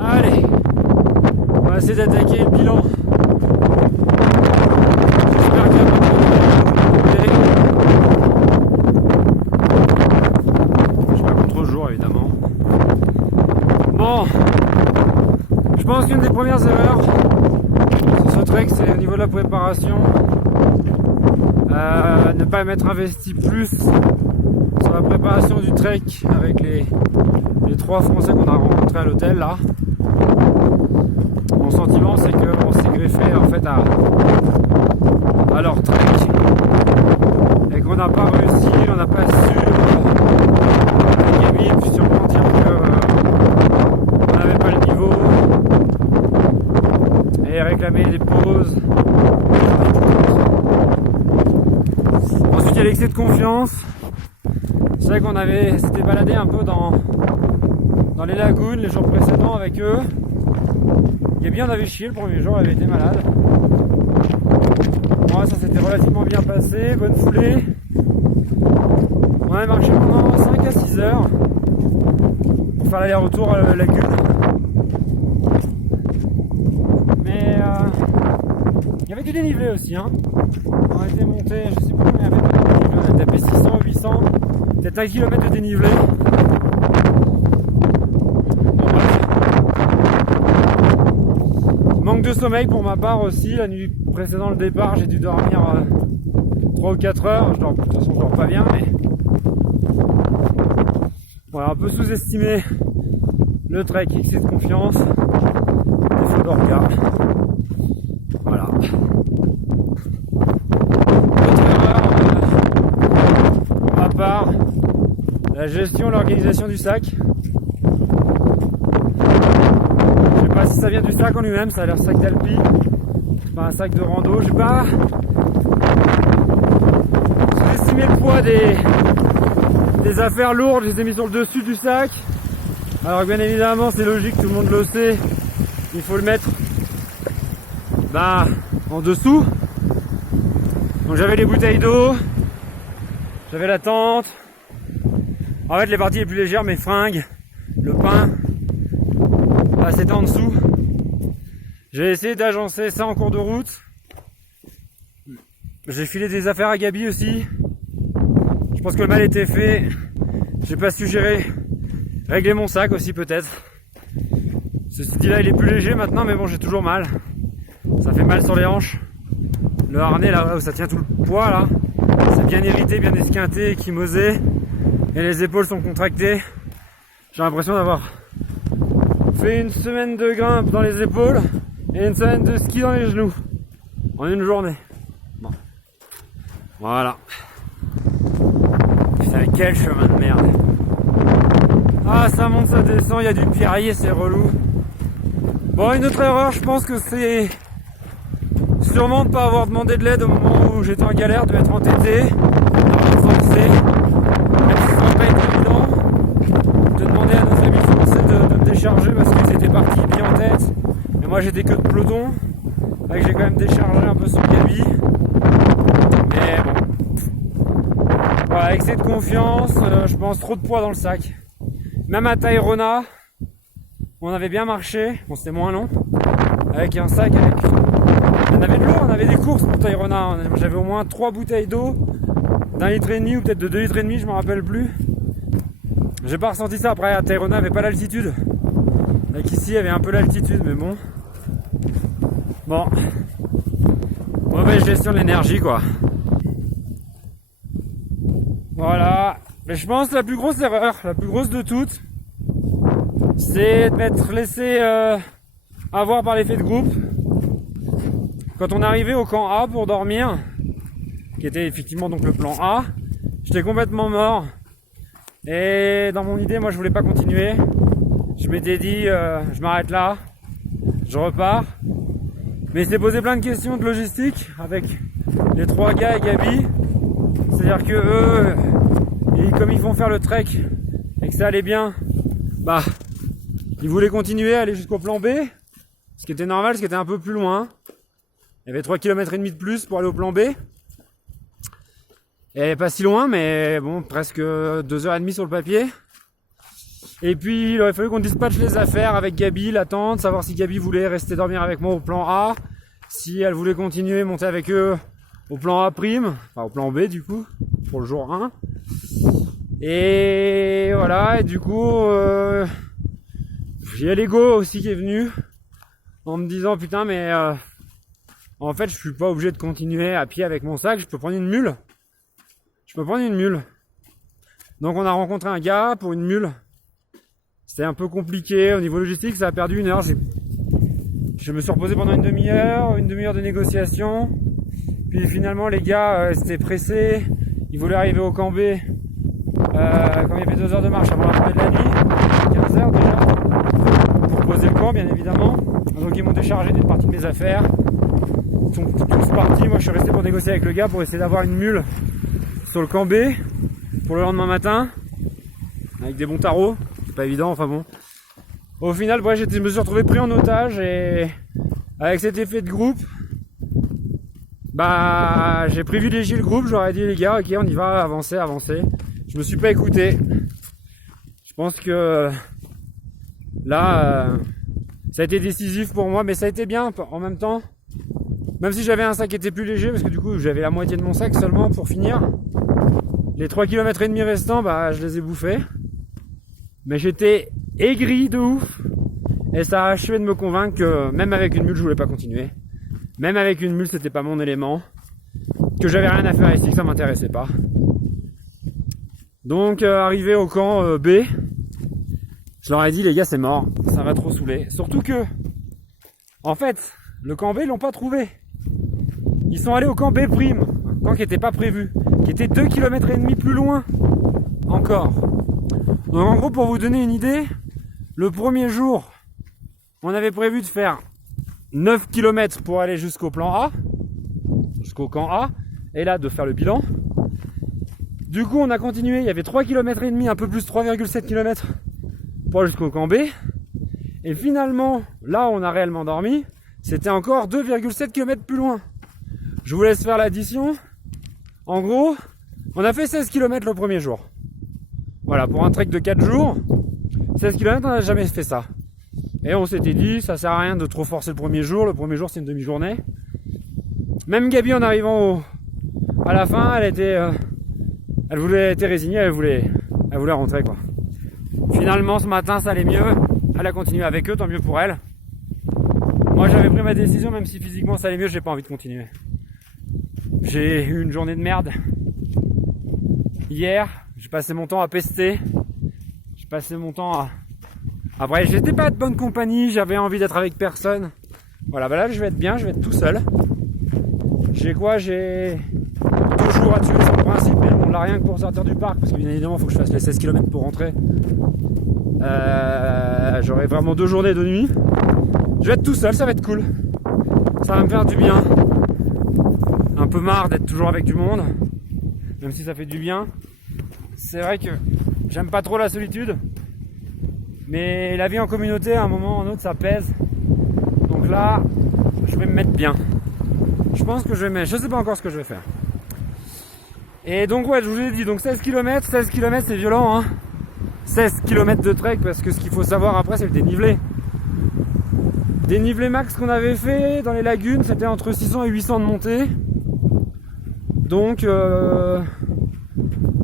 Allez, on va essayer d'attaquer le bilan. J'espère qu'il y a pas de... Je suis pas contre-jour évidemment. Bon, je pense qu'une des premières erreurs sur ce trek, c'est au niveau de la préparation. Ne pas m'être investi plus sur la préparation du trek avec les trois Français qu'on a rencontrés à l'hôtel là. Mon sentiment, c'est qu'on s'est greffé en fait à leur trek et qu'on n'a pas réussi, on n'a pas su Gabi puis sûrement dire qu'on n'avait pas le niveau et réclamer des pauses. Ensuite, il y a l'excès de confiance. C'est vrai qu'on s'était baladé un peu dans les lagunes les jours précédents avec eux. Gabi en avait chié le premier jour, elle avait été malade. Moi, ça s'était relativement bien passé, bonne foulée. On avait marché pendant 5 à 6 heures pour faire l'aller-retour à la lagune. Mais il y avait du dénivelé aussi, hein. On a été monté, je sais pas combien il y avait de dénivelé, on a tapé 600, 800, peut-être 1 km de dénivelé. Manque de sommeil pour ma part aussi, la nuit précédant le départ j'ai dû dormir 3 ou 4 heures, de toute façon je dors pas bien mais voilà, un peu sous-estimé le trek, excès de confiance, défaut d'orga, voilà. Autre erreur pour ma part, la gestion, l'organisation du sac. Je sais pas si ça vient du sac en lui-même, ça a l'air sac d'alpi, c'est pas un sac de rando, j'ai pas sous-estimé le poids des affaires lourdes, je les ai mis sur le dessus du sac, alors bien évidemment c'est logique, tout le monde le sait, il faut le mettre en dessous. Donc j'avais les bouteilles d'eau, j'avais la tente, en fait les parties les plus légères, mes fringues, le pain, c'était en dessous. J'ai essayé d'agencer ça en cours de route. J'ai filé des affaires à Gabi aussi. Je pense que le mal était fait. J'ai pas su gérer. Régler mon sac aussi peut-être. Ceci dit là il est plus léger maintenant mais bon j'ai toujours mal. Ça fait mal sur les hanches. Le harnais là où ça tient tout le poids là. C'est bien irrité, bien esquinté, échymosé. Et les épaules sont contractées. J'ai l'impression d'avoir fait une semaine de grimpe dans les épaules et une semaine de ski dans les genoux en une journée. Bon. Voilà. Putain, quel chemin de merde. Ah, ça monte, ça descend, il y a du pierrier, c'est relou. Bon, une autre erreur, je pense que c'est sûrement de ne pas avoir demandé de l'aide au moment où j'étais en galère, de m'être entêté, d'avoir forcé, même si ça n'a pas été évident, de demander à nos amis français de me décharger parce qu'ils étaient partis bien en tête. Et moi j'étais que de peloton, avec j'ai quand même déchargé un peu sur Gabi. Mais bon. Voilà, excès de confiance, je pense trop de poids dans le sac. Même à Tayrona, on avait bien marché, bon c'était moins long, avec un sac avec... On avait de l'eau, on avait des courses pour Tayrona, j'avais au moins 3 bouteilles d'eau, d'1,5 litre ou peut-être de 2,5 litres, je m'en rappelle plus. J'ai pas ressenti ça, après à Tayrona, il n'y avait pas l'altitude. Donc ici, il y avait un peu l'altitude, mais bon. Bon. Mauvaise gestion de l'énergie, quoi. Voilà. Mais je pense que la plus grosse erreur, la plus grosse de toutes, c'est de m'être laissé avoir par l'effet de groupe. Quand on est arrivé au camp A pour dormir, qui était effectivement donc le plan A, j'étais complètement mort. Et dans mon idée, moi je voulais pas continuer. Je m'étais dit, je m'arrête là, je repars. Mais il s'est posé plein de questions de logistique avec les 3 gars et Gabi. C'est-à-dire que eux, comme ils vont faire le trek et que ça allait bien, ils voulaient continuer à aller jusqu'au plan B. Ce qui était normal, ce qui était un peu plus loin. Il y avait 3,5 km de plus pour aller au plan B. Et pas si loin, mais bon, presque 2h30 sur le papier. Et puis il aurait fallu qu'on dispatche les affaires avec Gabi, la tante, savoir si Gabi voulait rester dormir avec moi au plan A, si elle voulait continuer monter avec eux au plan A', enfin au plan B du coup, pour le jour 1. Et voilà, et du coup, il y a l'ego aussi qui est venu, en me disant putain mais en fait je suis pas obligé de continuer à pied avec mon sac, je peux prendre une mule. Donc on a rencontré un gars pour une mule. C'était un peu compliqué au niveau logistique, ça a perdu 1 heure. Je me suis reposé pendant une demi-heure de négociation. Puis finalement les gars étaient pressés, ils voulaient arriver au camp B quand il y avait 2 heures de marche avant la tombée de la nuit, 15 heures déjà, pour poser le camp bien évidemment. Donc ils m'ont déchargé d'une partie de mes affaires. Ils sont tous partis, moi je suis resté pour négocier avec le gars pour essayer d'avoir une mule sur le camp B pour le lendemain matin, avec des bons tarots. Pas évident, enfin bon. Au final, ouais, je me suis retrouvé pris en otage et avec cet effet de groupe, bah j'ai privilégié le groupe, j'aurais dit les gars, ok on y va, avancer. Je me suis pas écouté. Je pense que là, ça a été décisif pour moi, mais ça a été bien en même temps. Même si j'avais un sac qui était plus léger, parce que du coup j'avais la moitié de mon sac seulement pour finir. Les 3,5 km restants, bah je les ai bouffés. Mais j'étais aigri de ouf. Et ça a achevé de me convaincre que même avec une mule, je voulais pas continuer. Même avec une mule, c'était pas mon élément. Que j'avais rien à faire ici, que ça m'intéressait pas. Donc, arrivé au camp B, je leur ai dit, les gars, c'est mort. Ça va trop saouler. Surtout que, en fait, le camp B, ils l'ont pas trouvé. Ils sont allés au camp B', camp qui était pas prévu. Qui était 2,5 km plus loin. Encore. Donc en gros, pour vous donner une idée, le premier jour, on avait prévu de faire 9 km pour aller jusqu'au plan A, jusqu'au camp A, et là de faire le bilan. Du coup, on a continué, il y avait 3,5 km, un peu plus 3,7 km pour aller jusqu'au camp B. Et finalement, là où on a réellement dormi, c'était encore 2,7 km plus loin. Je vous laisse faire l'addition. En gros, on a fait 16 km le premier jour. Voilà, pour un trek de 4 jours, 16 km, on n'a jamais fait ça. Et on s'était dit, ça sert à rien de trop forcer le premier jour c'est une demi-journée. Même Gabi en arrivant à la fin, elle était résignée, elle voulait rentrer quoi. Finalement ce matin ça allait mieux, elle a continué avec eux, tant mieux pour elle. Moi j'avais pris ma décision, même si physiquement ça allait mieux, j'ai pas envie de continuer. J'ai eu une journée de merde. Hier, j'ai passé mon temps à pester. J'ai passé mon temps à... Après, j'étais pas de bonne compagnie, j'avais envie d'être avec personne. Voilà, bah là, je vais être bien, je vais être tout seul. J'ai 2 jours à tuer sur le principe, mais bon, là, rien que pour sortir du parc, parce que bien évidemment, il faut que je fasse les 16 km pour rentrer. J'aurai vraiment 2 journées de nuit. Je vais être tout seul, ça va être cool. Ça va me faire du bien. Un peu marre d'être toujours avec du monde, même si ça fait du bien. C'est vrai que j'aime pas trop la solitude, mais la vie en communauté, à un moment ou à un autre, ça pèse. Donc là, je vais me mettre bien. Je pense que je sais pas encore ce que je vais faire. Et donc ouais, je vous ai dit, donc 16 km c'est violent, hein. 16 km de trek, parce que ce qu'il faut savoir après, c'est le dénivelé. Dénivelé max qu'on avait fait dans les lagunes, c'était entre 600 et 800 de montée. Donc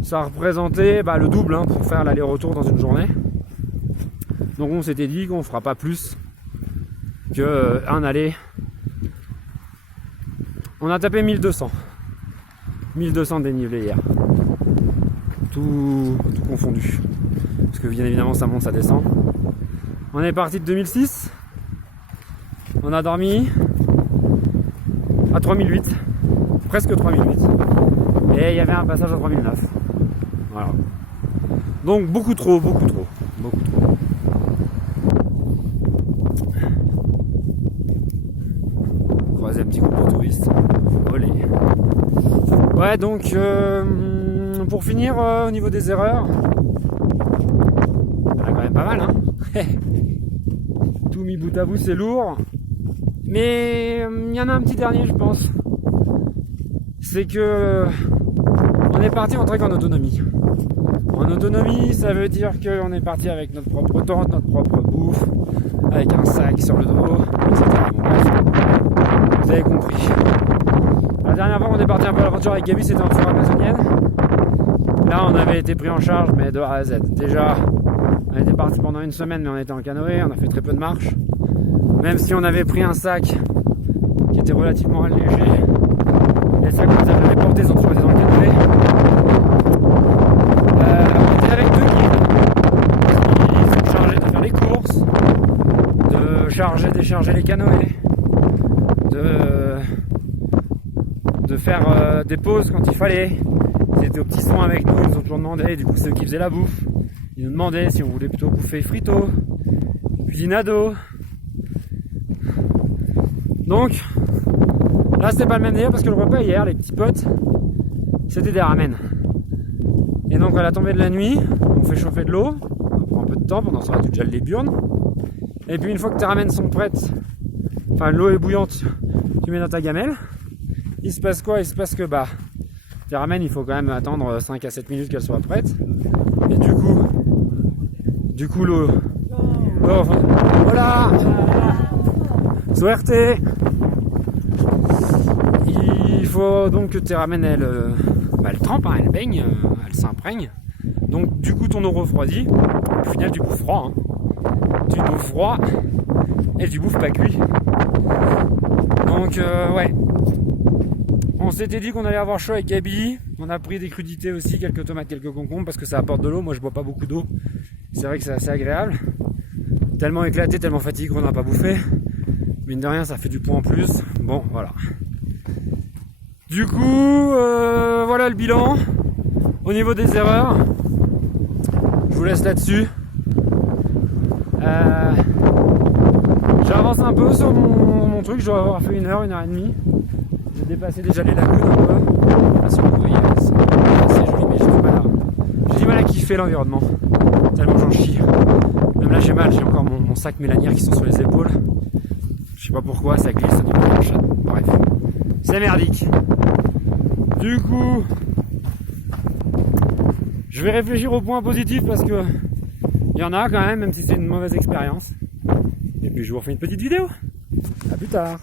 ça représentait le double hein, pour faire l'aller-retour dans une journée. Donc on s'était dit qu'on fera pas plus qu'un aller. On a tapé 1200 de dénivelé hier. Tout confondu. Parce que bien évidemment ça monte, ça descend. On est parti de 2006. On a dormi à 3008. Presque 3008. Et il y avait un passage à 3009. Voilà. Donc beaucoup trop. Croiser un petit groupe de touristes. Olé. Ouais, donc pour finir au niveau des erreurs, il y en a quand même pas mal, hein. Tout mis bout à bout, c'est lourd. Mais il y en a un petit dernier, je pense. C'est que on est parti en trek en autonomie. En autonomie, ça veut dire qu'on est parti avec notre propre tente, notre propre bouffe, avec un sac sur le dos, etc. Bon, bref, vous avez compris. La dernière fois qu'on est parti un peu à l'aventure avec Gabi, c'était en forêt amazonienne. Là, on avait été pris en charge, mais de A à Z. Déjà, on était parti pendant une semaine, mais on était en canoë, on a fait très peu de marche. Même si on avait pris un sac qui était relativement allégé, les sacs qu'on avait portés sont toujours dans le canoë. On était avec deux guides qui sont chargés de faire les courses, de charger, décharger les canoës, de faire des pauses quand il fallait. Ils étaient aux petits soins avec nous, ils nous ont toujours demandé, du coup c'est eux qui faisaient la bouffe. Ils nous demandaient si on voulait plutôt bouffer frito, cuisinado. Donc, là c'était pas le même délire parce que le repas hier, les petits potes, c'était des ramen. Et donc à la tombée de la nuit, on fait chauffer de l'eau, on prend un peu de temps, pendant ce temps tu gèles les burnes. Et puis une fois que tes ramen sont prêtes, enfin l'eau est bouillante, tu mets dans ta gamelle. Il se passe quoi? Il se passe que tes ramen, il faut quand même attendre 5 à 7 minutes qu'elles soient prêtes. Et du coup l'eau... Oh, voilà. Suerte. Il faut donc que tes ramen, elles trempent, hein, elles baignent, elles s'imprègnent. Donc du coup ton eau refroidit. Au final tu bouffes froid. Hein. Tu bouffes froid et tu bouffes pas cuit. Donc ouais. On s'était dit qu'on allait avoir chaud avec Gabi. On a pris des crudités aussi, quelques tomates, quelques concombres parce que ça apporte de l'eau. Moi je bois pas beaucoup d'eau. C'est vrai que c'est assez agréable. Tellement éclaté, tellement fatigué qu'on n'a pas bouffé. Mine de rien, ça fait du poids en plus. Bon, voilà. Du coup, voilà le bilan. Au niveau des erreurs, je vous laisse là-dessus. J'avance un peu sur mon truc. Je dois avoir fait 1 heure, 1 heure et demie. J'ai dépassé déjà les lagunes un peu. Ah, si vous voyez, c'est joli, mais j'ai du mal à kiffer l'environnement. Tellement j'en chie. Même là, j'ai mal. J'ai encore mon sac mélanière qui sont sur les épaules. Je sais pas pourquoi, ça glisse, ça devient un chat. Bref, c'est merdique. Du coup, je vais réfléchir aux points positifs parce que il y en a quand même si c'est une mauvaise expérience. Et puis je vous refais une petite vidéo. À plus tard.